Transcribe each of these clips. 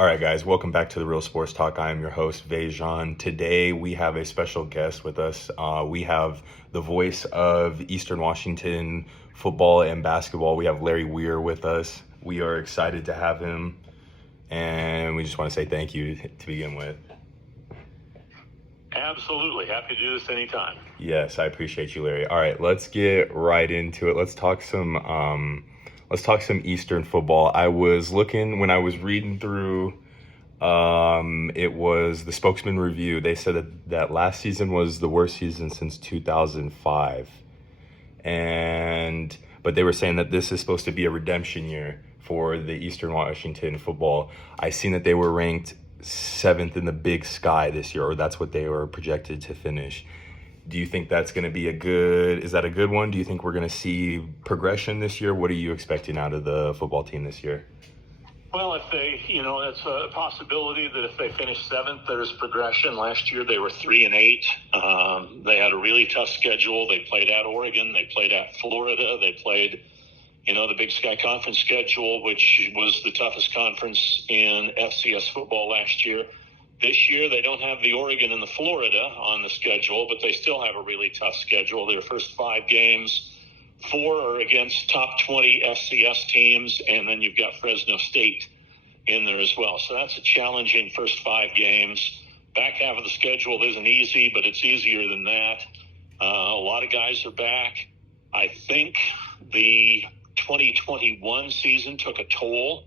All right, guys, welcome back to the Real Sports Talk. I am your host, Vejan. Today, we have a special guest with us. We have the voice of Eastern Washington football and basketball. We have Larry Weir with us. We are excited to have him, and we just want to say thank you to begin with. Absolutely. Happy to do this anytime. Yes, I appreciate you, Larry. All right, let's get right into it. Let's talk some Eastern football. I was looking when I was reading through it was the Spokesman Review. They said that last season was the worst season since 2005. But they were saying that this is supposed to be a redemption year for the Eastern Washington football. I seen that they were ranked 7th in the Big Sky this year, or that's what they were projected to finish. Do you think that's going to be is that a good one? Do you think we're going to see progression this year? What are you expecting out of the football team this year? Well, if they, it's a possibility that if they finish 7th, there's progression. Last year they were 3-8. They had a really tough schedule. They played at Oregon. They played at Florida. They played, the Big Sky Conference schedule, which was the toughest conference in FCS football last year. This year, they don't have the Oregon and the Florida on the schedule, but they still have a really tough schedule. Their first 5 games, 4 are against top 20 FCS teams, and then you've got Fresno State in there as well. So that's a challenging first 5 games. Back half of the schedule isn't easy, but it's easier than that. A lot of guys are back. I think the 2021 season took a toll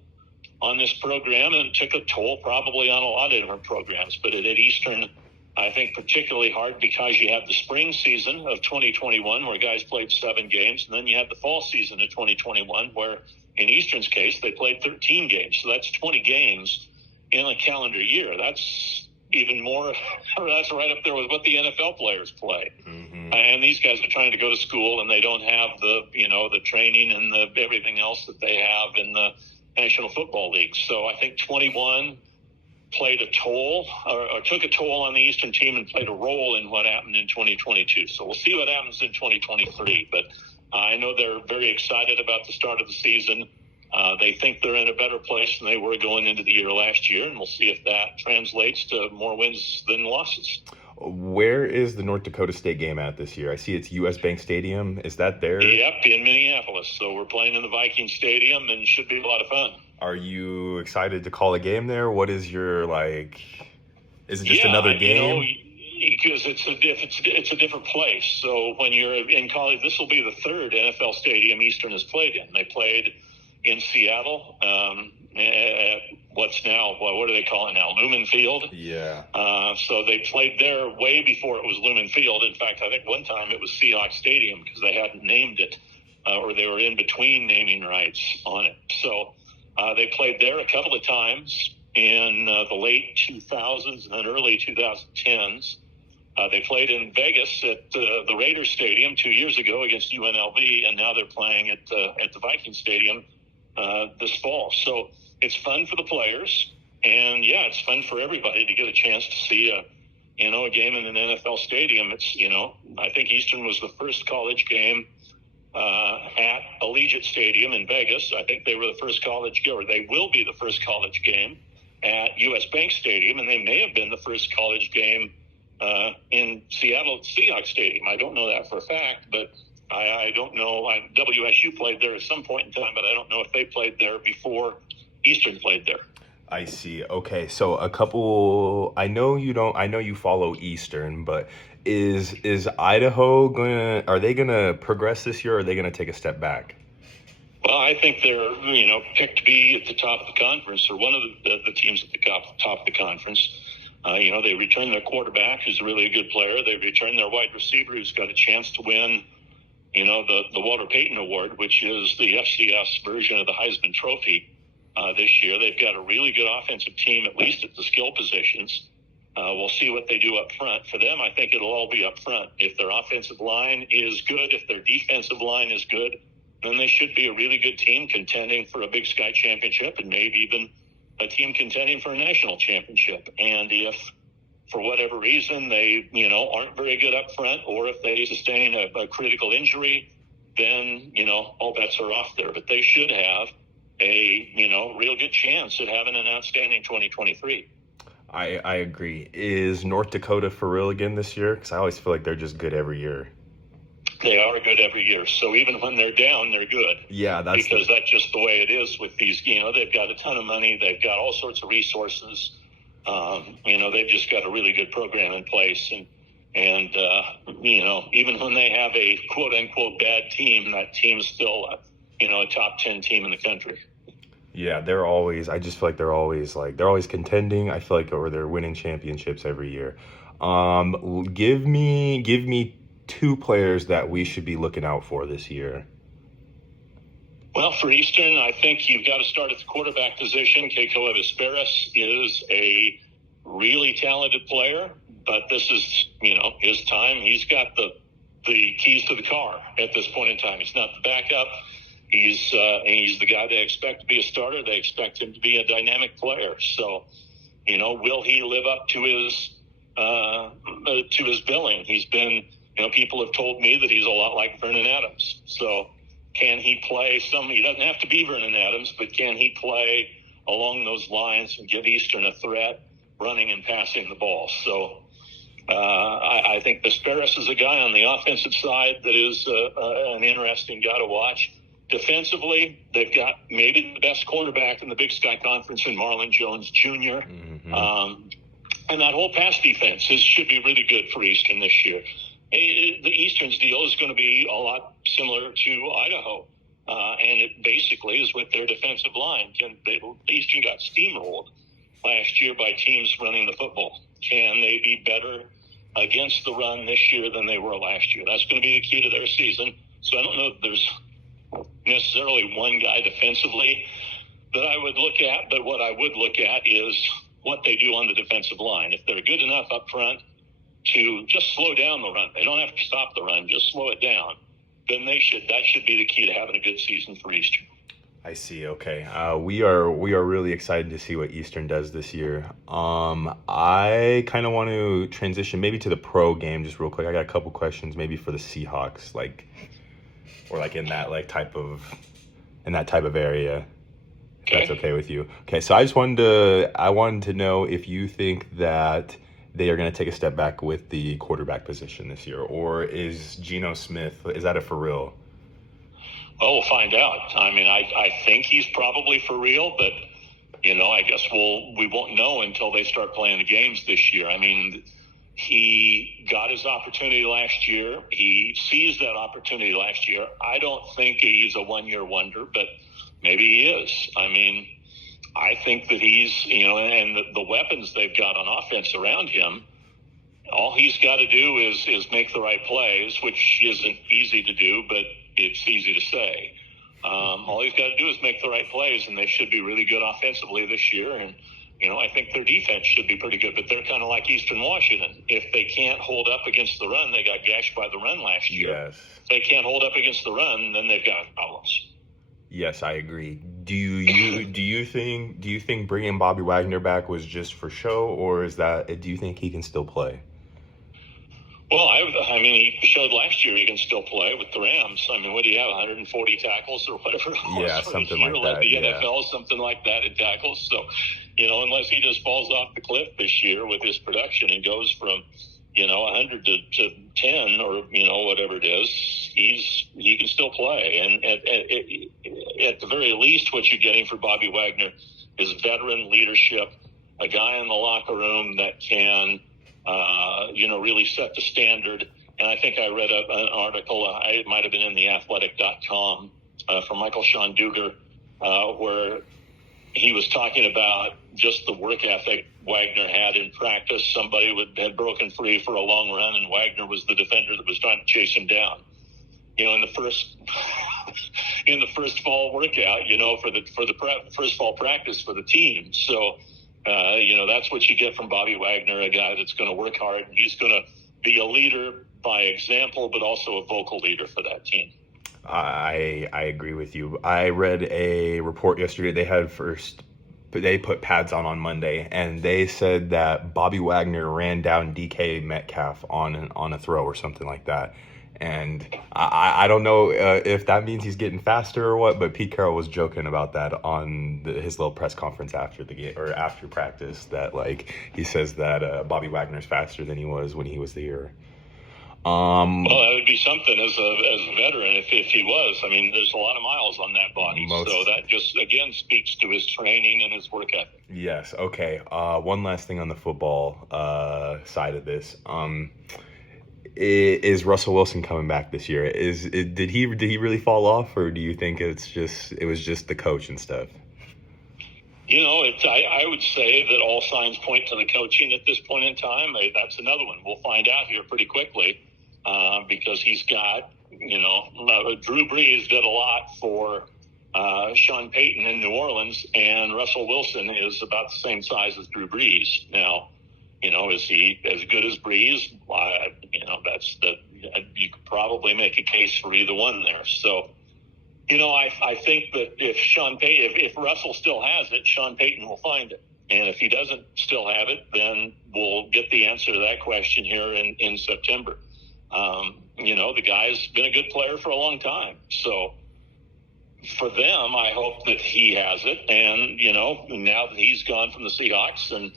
on this program, and took a toll probably on a lot of different programs. But at Eastern, I think particularly hard because you had the spring season of 2021 where guys played 7 games, and then you had the fall season of 2021 where, in Eastern's case, they played 13 games. So that's 20 games in a calendar year. That's even more, that's right up there with what the NFL players play. Mm-hmm. And these guys are trying to go to school, and they don't have the training and the everything else that they have in the National Football League. So I think 21 played a toll, or took a toll on the Eastern team and played a role in what happened in 2022. So we'll see what happens in 2023. But I know they're very excited about the start of the season. They think they're in a better place than they were going into the year last year, and we'll see if that translates to more wins than losses. Where is the North Dakota State game at this year? I see it's U.S. Bank Stadium. Is that there? Yep, in Minneapolis. So we're playing in the Viking Stadium, and it should be a lot of fun. Are you excited to call a game there? What is your, is it just another game? Because it's a different place. So when you're in college, this will be the 3rd NFL stadium Eastern has played in. They played in Seattle, what's now, what do they call it now? Lumen Field? Yeah. So they played there way before it was Lumen Field. In fact, I think one time it was Seahawks Stadium because they hadn't named it, or they were in between naming rights on it. So they played there a couple of times in the late 2000s and then early 2010s. They played in Vegas at the Raiders Stadium 2 years ago against UNLV, and now they're playing at the Viking Stadium this fall. So it's fun for the players, and it's fun for everybody to get a chance to see a game in an NFL stadium. It's I think Eastern was the first college game at Allegiant Stadium in Vegas. I think they were the first college game, or they will be the first college game at U.S. Bank Stadium, and they may have been the first college game in Seattle at Seahawks Stadium. I don't know that for a fact, but I don't know. WSU played there at some point in time, but I don't know if they played there before Eastern played there. I see. Okay, so I know you follow Eastern, but is Idaho are they gonna progress this year, or are they gonna take a step back? Well, I think they're, picked to be at the top of the conference, or one of the teams at the top of the conference. They returned their quarterback, who's really a good player. They returned their wide receiver, who's got a chance to win, the Walter Payton Award, which is the FCS version of the Heisman Trophy this year. They've got a really good offensive team, at least at the skill positions. We'll see what they do up front. For them, I think it'll all be up front. If their offensive line is good, if their defensive line is good, then they should be a really good team contending for a Big Sky championship, and maybe even a team contending for a national championship. And if for whatever reason they aren't very good up front, or if they sustain a critical injury, then all bets are off there. But they should have a real good chance at having an outstanding 2023. I agree. Is North Dakota for real again this year? Because I always feel like they're just good every year. They are good every year. So even when they're down, they're good. Yeah, that's just the way it is with these. They've got a ton of money. They've got all sorts of resources. They've just got a really good program in place. And even when they have a quote unquote bad team, that team's still, a top 10 team in the country. Yeah, I just feel like they're always contending. I feel like, or they're winning championships every year. Give me two players that we should be looking out for this year. Well, for Eastern, I think you've got to start at the quarterback position. Keiko Evisperis is a really talented player, but this is, his time. He's got the keys to the car at this point in time. He's not the backup. He's the guy they expect to be a starter. They expect him to be a dynamic player. So, will he live up to his billing? He's been, people have told me that he's a lot like Vernon Adams. So, can he play he doesn't have to be Vernon Adams, but can he play along those lines and give Eastern a threat running and passing the ball? So, I think Vesperis is a guy on the offensive side that is an interesting guy to watch. Defensively, they've got maybe the best cornerback in the Big Sky Conference in Marlon Jones Jr. Mm-hmm. And that whole pass defense should be really good for Eastern this year. The Eastern's deal is going to be a lot similar to Idaho. And it basically is with their defensive line. Eastern got steamrolled last year by teams running the football. Can they be better against the run this year than they were last year? That's going to be the key to their season. So I don't know if there's necessarily one guy defensively that I would look at, but what I would look at is what they do on the defensive line. If they're good enough up front to just slow down the run, they don't have to stop the run, just slow it down, then that should be the key to having a good season for Eastern. I see. Okay. We are really excited to see what Eastern does this year. I kind of want to transition maybe to the pro game just real quick. I got a couple questions maybe for the Seahawks, in that type of area. If that's okay with you. Okay. So I wanted to know if you think that they are going to take a step back with the quarterback position this year, or is Geno Smith, is that a for real? Oh, we'll find out. I mean, I think he's probably for real, but, I guess we won't know until they start playing the games this year. I mean, he got his opportunity last year. He seized that opportunity last year. I don't think he's a one-year wonder, but maybe he is. I mean, I think that he's, and the weapons they've got on offense around him, all he's got to do is make the right plays, which isn't easy to do, but it's easy to say. All he's got to do is make the right plays, and they should be really good offensively this year. And, I think their defense should be pretty good, but they're kind of like Eastern Washington. If they can't hold up against the run, they got gashed by the run last year. Yes. If they can't hold up against the run, then they've got problems. Yes, I agree. Do you think bringing Bobby Wagner back was just for show, or do you think he can still play? Well, I mean, he showed last year he can still play with the Rams. I mean, what do you have, 140 tackles or whatever? Yeah, something like that. The NFL, something like that in tackles. So, unless he just falls off the cliff this year with his production and goes from, 100 to 10 or, whatever it is, he can still play. And at the very least, what you're getting for Bobby Wagner is veteran leadership, a guy in the locker room that can – really set the standard. And I think I read an article, it might have been in theathletic.com, from Michael Sean Duger, where he was talking about just the work ethic Wagner had in practice. Somebody had broken free for a long run, and Wagner was the defender that was trying to chase him down. In the first fall workout, for the first fall practice for the team. So, that's what you get from Bobby Wagner, a guy that's going to work hard. He's going to be a leader by example, but also a vocal leader for that team. I agree with you. I read a report yesterday. They put pads on Monday, and they said that Bobby Wagner ran down DK Metcalf on a throw or something like that. And I don't know if that means he's getting faster or what, but Pete Carroll was joking about that on his little press conference after the game or after practice, that like he says that Bobby Wagner's faster than he was when he was here. Well, that would be something as a veteran if he was. I mean, there's a lot of miles on that body, so that just again speaks to his training and his work ethic. Yes. Okay. One last thing on the football side of this. Is Russell Wilson coming back this year? Did he really fall off, or do you think it was just the coach and stuff? I would say that all signs point to the coaching at this point in time. That's another one. We'll find out here pretty quickly because he's got, Drew Brees did a lot for Sean Payton in New Orleans, and Russell Wilson is about the same size as Drew Brees. Now, is he as good as Brees? You could probably make a case for either one there. So, I think that if Russell still has it, Sean Payton will find it. And if he doesn't still have it, then we'll get the answer to that question here in September. The guy's been a good player for a long time. So for them, I hope that he has it. And, now that he's gone from the Seahawks and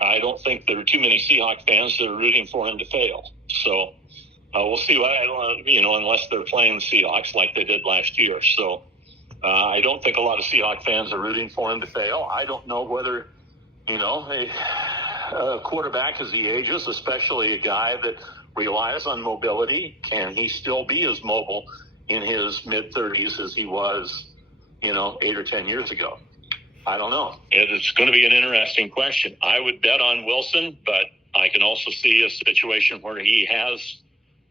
I don't think there are too many Seahawks fans that are rooting for him to fail. So we'll see unless they're playing the Seahawks like they did last year. So I don't think a lot of Seahawks fans are rooting for him to fail. I don't know whether, a quarterback as he ages, especially a guy that relies on mobility, can he still be as mobile in his mid-30s as he was, 8 or 10 years ago? I don't know. It's going to be an interesting question. I would bet on Wilson, but I can also see a situation where he has,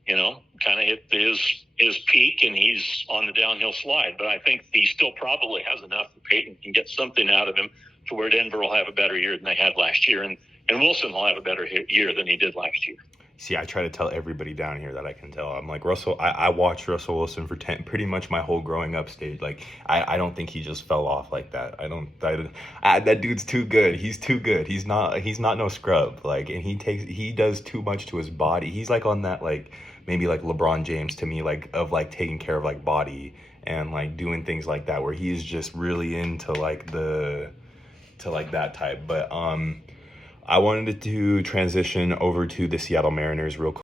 kind of hit his peak and he's on the downhill slide. But I think he still probably has enough that Peyton can get something out of him to where Denver will have a better year than they had last year. And Wilson will have a better year than he did last year. See, I try to tell everybody down here that I can tell. I'm like, Russell, I watched Russell Wilson for pretty much my whole growing up stage. Like, I don't think he just fell off like that. That dude's too good. He's too good. He's not no scrub. Like, and he does too much to his body. He's like on that, like, maybe like LeBron James to me, like, of like taking care of like body and like doing things like that, where he's just really into like that type. But I wanted to transition over to the Seattle Mariners real quick.